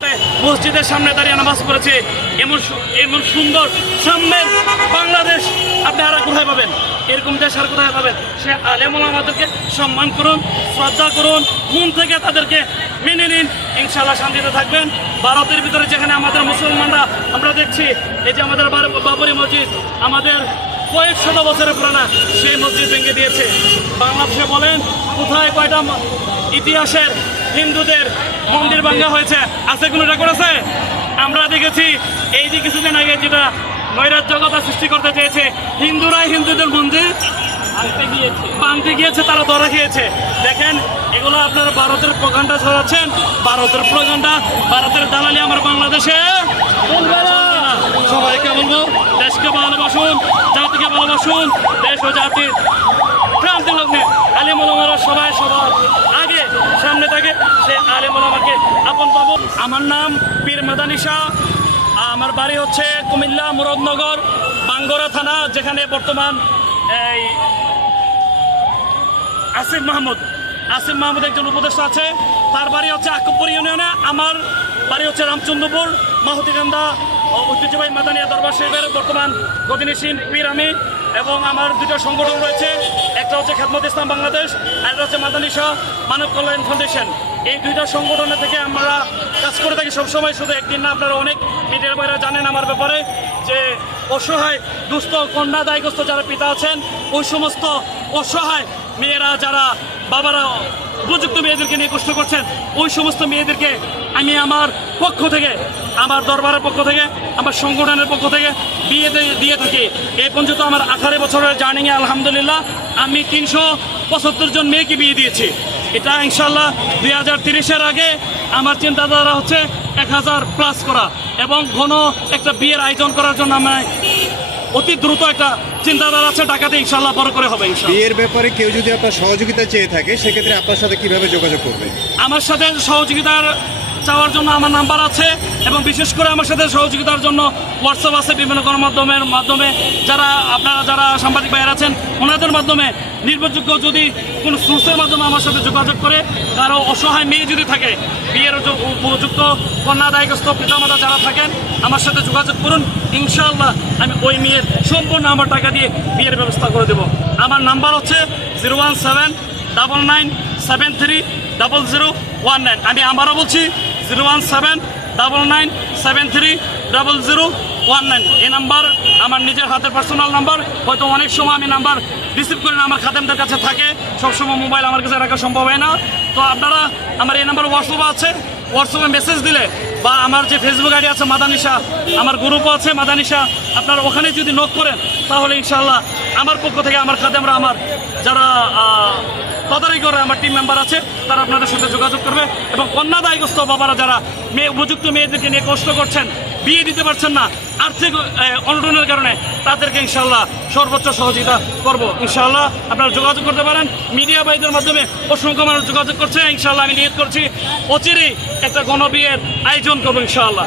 মসজিদের সামনে দাঁড়িয়ে নামাজ পড়েছে। এমন সুন্দর সামনের বাংলাদেশ আপনি আর কোথায় পাবেন? এরকম দেশ আর কোথায় পাবেন? সে আলেম ওলামাদেরকে সম্মান করুন, শ্রদ্ধা করুন, মন থেকে তাদেরকে মেনে নিন, ইনশাআল্লাহ শান্তিতে থাকবেন। ভারতের ভিতরে যেখানে আমাদের মুসলমানরা আমরা দেখছি, এই যে আমাদের বাবরি মসজিদ আমাদের কয়েক শত বছরের পুরানা, সেই মসজিদ ভেঙে দিয়েছে। বাংলাদেশে বলেন কোথায় কয়টা ইতিহাসের হিন্দুদের মন্দির ভাঙ্গা হয়েছে? আছে কোনো রেকর্ড আছে? আমরা দেখেছি এই যে কিছুদিন আগে যেটা নৈরাজ্যকতা সৃষ্টি করতে চেয়েছে, হিন্দুরাই হিন্দুদের মন্দির ভাঙতে গিয়েছে, তারা ধরা খেয়েছে। দেখেন, এগুলো আপনারা ভারতের প্রোপাগান্ডা ছড়াচ্ছেন, ভারতের প্রোপাগান্ডা, ভারতের দালালি আমার বাংলাদেশে চলবে না। সবাইকে বলবো, দেশকে ভালোবাসুন, জাতিকে ভালোবাসুন, দেশ ও জাতির ক্রান্তি লগ্নে আলেম ওলামারা সবাই সবার আগে সামনে থাকে, সে আলেম ওলামাকে আপন পাবো। আমার নাম পীর মাদানী শাহ, আমার বাড়ি হচ্ছে কুমিল্লা মুরাদনগর বাঙ্গরা থানা, যেখানে বর্তমান এই আসিফ মাহমুদ একজন উপদেষ্টা আছে, তার বাড়ি হচ্ছে আকুবপুর ইউনিয়নে। আমার বাড়ি হচ্ছে রামচন্দ্রপুর মাহুতিকান্দা ঐতিহ্যবাহী মাদানিয়া দরবার শরীফের বর্তমান গদিনীসীন পীর আমি। এবং আমার দুটো সংগঠন রয়েছে, একটা হচ্ছে খেদমত ইসলাম বাংলাদেশ, আর একটা হচ্ছে মাদানী শাহ মানব কল্যাণ ফাউন্ডেশন। এই দুইটা সংগঠনের থেকে আমরা কাজ করে থাকি সবসময়। শুধু একদিন না, আপনারা অনেক মিডিয়ার বাইরে জানেন আমার ব্যাপারে, যে অসহায় দুস্থ কন্যা দায়গ্রস্ত যারা পিতা আছেন, ওই সমস্ত অসহায় মেয়েরা, যারা বাবারা উপযুক্ত মেয়েদেরকে নিয়ে কষ্ট করছেন, ওই সমস্ত মেয়েদেরকে আমি আমার পক্ষ থেকে, আমার দরবারের পক্ষ থেকে, আমার সংগঠনের পক্ষ থেকে বিয়ে দিয়ে থাকি। এই পর্যন্ত আমার 18 বছরের জার্নিংয়ে আলহামদুলিল্লাহ আমি 375 জন মেয়েকে বিয়ে দিয়েছি। এটা ইনশাল্লাহ 2030-এর আগে আমার চিন্তাধারা হচ্ছে 1000+ করা, এবং ঘন একটা বিয়ের আয়োজন করার জন্য আমার অতি দ্রুত একটা চিন্তাধারা আছে। ঢাকাতে ইনশাল্লাহ বড় করে হবে। বিয়ের ব্যাপারে কেউ যদি আপনার সহযোগিতা চেয়ে থাকে, সেক্ষেত্রে আপনার সাথে কিভাবে যোগাযোগ করবে? আমার সাথে সহযোগিতার চাওয়ার জন্য আমার নাম্বার আছে, এবং বিশেষ করে আমার সাথে সহযোগিতার জন্য হোয়াটসঅ্যাপ আছে, বিভিন্ন গণমাধ্যমের মাধ্যমে যারা সাংবাদিক ভাইয়ের আছেন, ওনাদের মাধ্যমে নির্ভরযোগ্য যদি কোনো সোর্সের মাধ্যমে আমার সাথে যোগাযোগ করে, কারো অসহায় মেয়ে যদি থাকে, বিয়ের উপযুক্ত কন্যা দায়গ্রস্ত পিতামাতা যারা থাকেন, আমার সাথে যোগাযোগ করুন। ইনশাআল্লাহ আমি ওই মেয়ের সম্পূর্ণ আমার টাকা দিয়ে বিয়ের ব্যবস্থা করে দেব। আমার নাম্বার হচ্ছে 01799730019। আমি আবারও বলছি 01799730019। এই নাম্বার আমার নিজের হাতের পার্সোনাল নাম্বার। হয়তো অনেক সময় আমি নাম্বার রিসিভ করি না, আমার খাদেমদের কাছে থাকে, সবসময় মোবাইল আমার কাছে রাখা সম্ভব হয় না। তো আপনারা আমার এই নাম্বার হোয়াটসঅ্যাপ আছে, হোয়াটসঅ্যাপে মেসেজ দিলে, বা আমার যে ফেসবুক আইডি আছে মাদানী শাহ, আমার গ্রুপও আছে মাদানী শাহ, আপনারা ওখানে যদি নক করেন, তাহলে ইনশাআল্লাহ আমার পক্ষ থেকে আমার খাদেমরা, আমার যারা তদারকি করে আমার টিম মেম্বার আছে, তারা আপনাদের সাথে যোগাযোগ করবে। এবং কন্যা দায়গ্রস্ত বাবারা যারা উপযুক্ত মেয়েদেরকে নিয়ে কষ্ট করছেন, বিয়ে দিতে পারছেন না আর্থিক অনটনের কারণে, তাদেরকে ইনশাআল্লাহ সর্বোচ্চ সহযোগিতা করব। ইনশাআল্লাহ আপনারা যোগাযোগ করতে পারেন। মিডিয়া ভাইদের মাধ্যমে অসংখ্য মানুষ যোগাযোগ করছে। ইনশাআল্লাহ আমি নিয়ত করছি অচিরেই একটা গণবিয়ের আয়োজন করবো ইনশাআল্লাহ।